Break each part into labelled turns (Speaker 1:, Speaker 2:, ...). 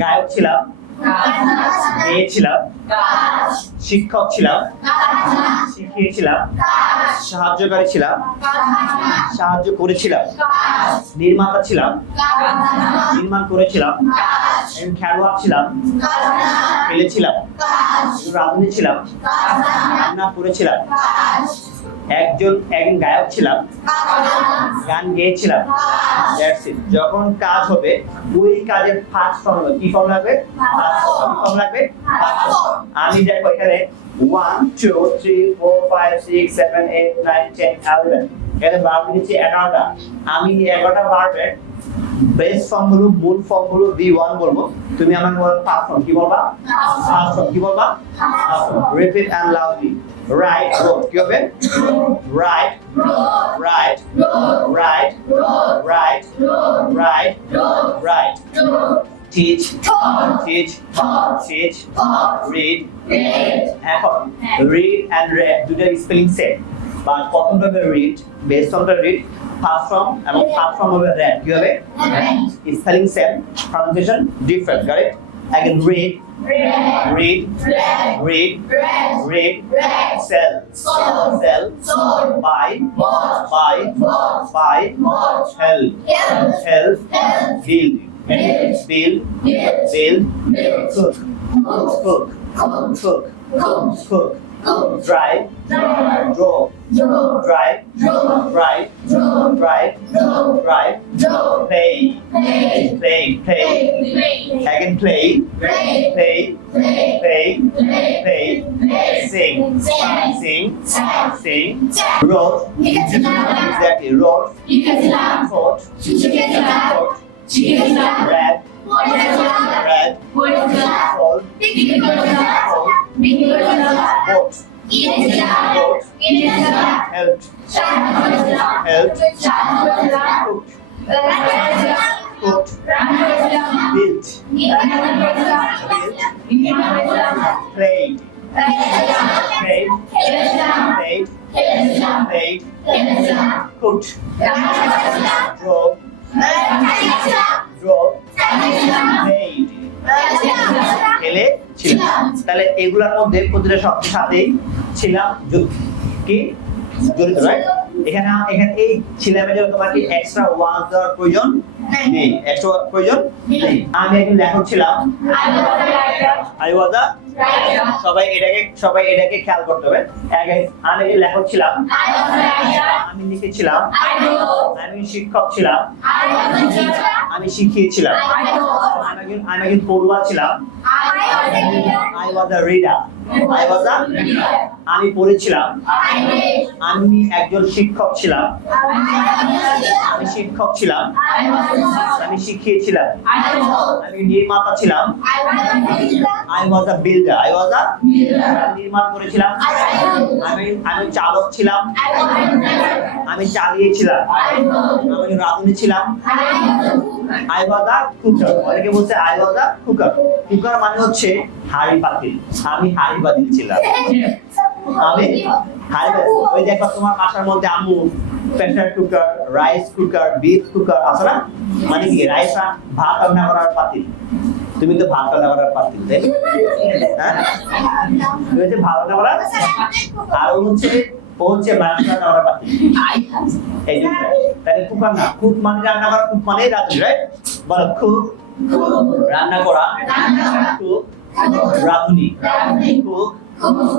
Speaker 1: গায়ক ছিলাম, মেয়ে ছিলাম, শিক্ষক ছিলাম, শিখিয়েছিলাম, সাহায্যকারী ছিলাম, সাহায্য করেছিলাম, নির্মাতা ছিলাম, নির্মাণ করেছিলাম খেলোয়াড় ছিলাম, খেলেছিলাম, রাঁধুনি ছিলাম, রান্না করেছিলাম একজন একজন গায়ক ছিলাম, গান গেয়েছিলাম যখন কাজ হবে, ওই কাজের ফার্স্ট ফর্ম কি ফর্ম লাগবে ফর্ম লাগবে আমি দেখো এখানে one two three four five six seven eight nine ten eleven এখানে বার দিচ্ছি এগারোটা। আমি এগারোটা বারবের বেস ফর্মগুলো মূল ফর্মগুলো বি ওয়ান বলব। তুমি আমাকে বলো ফার্স্ট ফর্ম কি বলবা? ফার্স্ট ফর্ম কি বলবা? রিপিট অ্যান্ড লাউডলি রাইট কি হবে write write write write write write teach. Teach. Teach. Read. এখন read and read দুটো স্পেলিং সেম বা প্রথমটা হবে read বেস ফর্মটা read ফার্স্ট ফর্ম এবং থার্ড ফর্ম হবে read কি হবে? Spelling same pronunciation different correct I can read. Red. Read. Red. Read. Red. Read. Red. Sell. Sold. Sell. Sold. Buy. Bought. Buy. Bought. Buy. Bought. Help. Help. Help. Help. Build. Build. Build. Build. Build. Build. Cook. Cook. Cook. Cook. Cook. Cook go. Drive. Drive. Draw. Draw. Drive. Draw. Drive. Drive. Draw. Drive. Draw. Play. Play. Play. Play. Play. Again play. Play. Play. Play. Play. Play. Play. Sing. Sing. Sing. Sing. Road. Exactly. Road. Thought. Thought. Red. Red. Red. Fold. Fold. Fold help help cook cooked built played played played played cooked drove drove made খেলে ছিলাম তাহলে এগুলোর মধ্যে প্রতিটা শব্দের সাথে ছিলাম কি? জড়িত রাইট এখানে এখানে এই ছিলামের জন্য তোমার কি এক্সট্রা ওয়ান দেওয়ার প্রয়োজন? নেই। এক্সট্রা প্রয়োজন? নেই। আমি একজন লেখক ছিলাম। আই ওয়াজ আ সবাই এটাকে সবাই এটাকে খেয়াল করতে হবে। আমি একজন লেখক ছিলাম। আমি লিখেছিলাম আমি শিক্ষক ছিলাম। আমি শিখিয়েছিলাম। আমি একজন আমি একজন পড়ুয়া ছিলাম। I was a reader I was a আমি পড়েছিলাম আমি একজন শিক্ষক ছিলাম আমি শিক্ষক ছিলাম আমি শিখিয়েছিলাম আমি নির্মাতা ছিলাম I was a builder I was a নির্মাণ করেছিলাম আমি আমি চালক ছিলাম আমি চালিয়েছিলাম আমি রাঁধুনি ছিলাম আই ওয়াজ আ কুকার অনেকে বলছে I was a cooker cooker মানে হচ্ছে হাড়ি পাতিল আমি হাড়ি পাতিল ছিলাম। আমি পাতিল ওই দেখো তোমার বাসার মধ্যে আম্মু pressure cooker rice cooker beef cooker আছে না? মানে কি রাইস ভাত রান্না করার পাতিল তুমি তো ভাত রান্না করার পাতিল তাই? হ্যাঁ? তুমি হচ্ছে ভাত রান্না করার আর হচ্ছে হচ্ছে মাংস রান্না করার পাতিল এই জন্য তাহলে কুকার না কুক মানে রান্না করা কুক মানে রাঁধুনি রাইট বলো কুক রান্না করা কুক রাঁধুনি কুক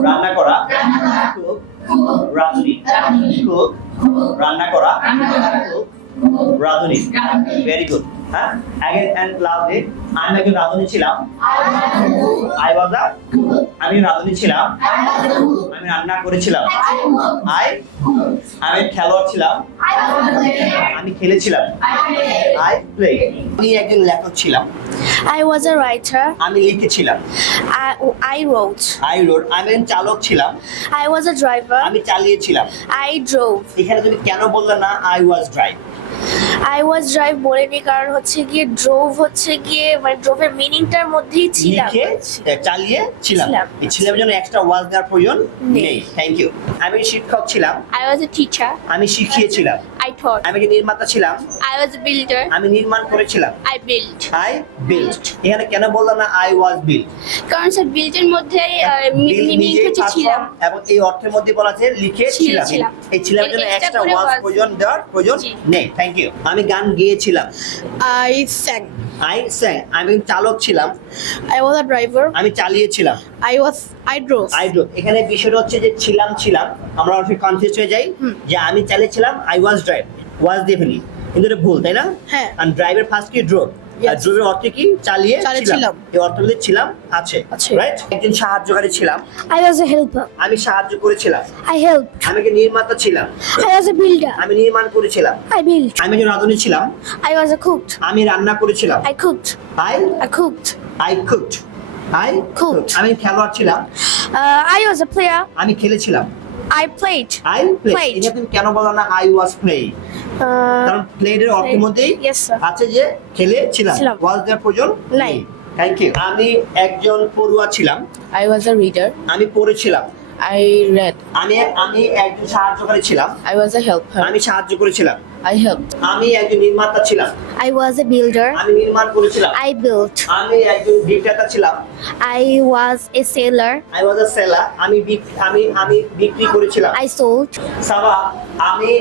Speaker 1: রান্না করা কুক রাঁধুনি কুক রান্না করা কুক রাঁধুনি। ভেরি গুড হ্যাঁ? অ্যান্ড আমি একজন রাঁধুনি ছিলাম? আই ওয়াজ আ আমি রাঁধুনি ছিলাম। আমি রান্না করেছিলাম। আই আমি খেলোয়াড় ছিলাম। আমি খেলেছিলাম। আই প্লে আমি একজন লেখক ছিলাম।
Speaker 2: I was a writer.
Speaker 1: আমি লিখেছিলাম।
Speaker 2: I I wrote.
Speaker 1: I rode আমি একজন চালক ছিলাম।
Speaker 2: আই ওয়াজ a ড্রাইভার
Speaker 1: আমি চালিয়েছিলাম।
Speaker 2: I drove.
Speaker 1: এখানে তুমি কেন বললে না আই ওয়াজ ড্রাইভ
Speaker 2: বলিনি কারণ হচ্ছে গিয়ে drove হচ্ছে গিয়ে মানে drove এর মিনিংটার মধ্যেই ছিলাম।
Speaker 1: লিখে চালিয়ে ছিলাম।
Speaker 2: ছিলাম।
Speaker 1: জন্য এক্সট্রা ওয়াজ দেওয়ার প্রয়োজন
Speaker 2: নেই।
Speaker 1: থ্যাংক ইউ আমি শিক্ষক ছিলাম।
Speaker 3: I was a teacher.
Speaker 1: আমি শিখিয়েছিলাম।
Speaker 3: I taught.
Speaker 1: আমি নির্মাতা ছিলাম।
Speaker 3: I was a builder.
Speaker 1: আমি নির্মাণ করেছিলাম।
Speaker 3: I built.
Speaker 1: আই বিল্ড এখানে কেন বললাম না আই ওয়াজ বিল্ড
Speaker 3: কারণ স্যার বিল্টের মধ্যে মিনিং হচ্ছে ছিলাম।
Speaker 1: এবং এই অর্থের মধ্যে বলা আছে লিখে
Speaker 3: ছিল,
Speaker 1: ছিলাম
Speaker 3: ছিলাম।
Speaker 1: এই ছিলাম
Speaker 3: এর
Speaker 1: জন্য এক্সট্রা ওয়াজ প্রয়োজন দেওয়ার প্রয়োজন নেই। থ্যাংক ইউ আমি গান গেয়েছিলাম।
Speaker 4: আই স্যাং
Speaker 1: আই স্যাং আমি চালক ছিলাম।
Speaker 4: আই ওয়াজ আ ড্রাইভার
Speaker 1: আমি চালিয়েছিলাম।
Speaker 4: I was I drove
Speaker 1: I drove এখানে বিষয়টা হচ্ছে যে ছিলাম ছিলাম। আমরা অনেক কনফিউজ হয়ে যাই যে আমি চালিয়েছিলাম আই ওয়াজ ড্রাইভ ওয়াজ ফেলি কিন্তু এটা ভুল তাই না?
Speaker 4: হ্যাঁ।
Speaker 1: আর ড্রাইভার ফার্স্ট কি ড্রোভ
Speaker 4: Yes.
Speaker 1: অর্থ কি? চালিয়ে ছিলাম। এই অর্থগুলো ছিলাম আছে। রাইট একজন সাহায্যকারী ছিলাম।
Speaker 2: I was a helper.
Speaker 1: আমি সাহায্য করেছিলাম।
Speaker 2: I helped.
Speaker 1: আমি কি নির্মাতা ছিলাম?
Speaker 2: I was a builder.
Speaker 1: আমি নির্মাণ করেছিলাম।
Speaker 2: I built.
Speaker 1: আমি একজন রাঁধুনি ছিলাম।
Speaker 2: I was a cooked.
Speaker 1: আমি রান্না করেছিলাম।
Speaker 2: I cooked.
Speaker 1: I
Speaker 2: I cooked.
Speaker 1: I cooked I
Speaker 2: Cooked.
Speaker 1: আমি খেলোয়াড় ছিলাম।
Speaker 2: I was a player.
Speaker 1: আমি খেলেছিলাম।
Speaker 2: I played.
Speaker 1: I play
Speaker 2: Played.
Speaker 1: এটা তুমি কেন বলো না আই ওয়াজ প্লে
Speaker 2: uh,
Speaker 1: কারণ প্লেডের অর্থের মধ্যেই আছে যে খেলেছিলাম। ওয়াজ দেওয়ার প্রয়োজন
Speaker 2: নাই।
Speaker 1: থ্যাংক ইউ আমি একজন পড়ুয়া ছিলাম।
Speaker 5: আই ওয়াজ আ রিডার
Speaker 1: আমি পড়েছিলাম।
Speaker 5: আই রেড
Speaker 1: আমি আমি একজন সাহায্যকারী ছিলাম।
Speaker 5: আই ওয়াজ আ হেল্পার
Speaker 1: আমি সাহায্য করেছিলাম।
Speaker 5: I helped.
Speaker 1: আমি একজন নির্মাতা ছিলাম।
Speaker 2: I was a builder.
Speaker 1: আমি নির্মাণ করেছিলাম।
Speaker 2: I built.
Speaker 1: আমি একজন বিক্রেতা ছিলাম।
Speaker 2: I was a sailor
Speaker 1: I was a sailor আমি আমি আমি বিক্রি করেছিলাম।
Speaker 2: I sold.
Speaker 1: সাবা আমি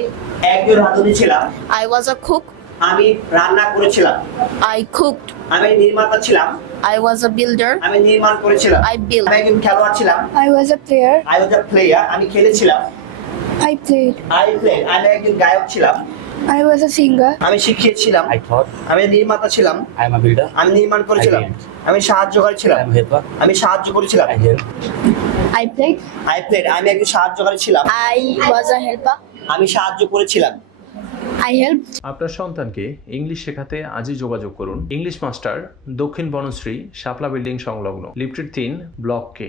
Speaker 1: একজন রাঁধুনি ছিলাম।
Speaker 3: I was a cook.
Speaker 1: আমি রান্না করেছিলাম।
Speaker 3: I cooked.
Speaker 1: আমি নির্মাতা ছিলাম।
Speaker 3: I was a builder.
Speaker 1: আমি নির্মাণ করেছিলাম।
Speaker 3: I built.
Speaker 1: আমি একজন খেলোয়াড় ছিলাম।
Speaker 4: I was a player.
Speaker 1: I was a player আমি খেলেছিলাম।
Speaker 4: I played.
Speaker 1: আই আমি একজন গায়ক ছিলাম।
Speaker 4: I was a singer.
Speaker 1: আমি শিখিয়েছিলাম
Speaker 6: I thought
Speaker 1: আমি নির্মাতা ছিলাম
Speaker 6: I am a builder.
Speaker 1: আমি নির্মাণ করেছিলাম. আমি সাহায্যকারী
Speaker 6: I
Speaker 1: ছিলাম
Speaker 6: am a helper.
Speaker 1: আমি সাহায্য করেছিলাম
Speaker 6: I help.
Speaker 4: I played.
Speaker 1: I played আমি একজন সাহায্যকারী ছিলাম
Speaker 3: I was a helper.
Speaker 1: আমি সাহায্য করেছিলাম
Speaker 4: I helped.
Speaker 7: আপনার সন্তানকে ইংলিশ শেখাতে আজই যোগাযোগ করুন ইংলিশ মাস্টার দক্ষিণ বনশ্রী শাপলা বিল্ডিং সংলগ্ন লিফটেড তিন ব্লক কে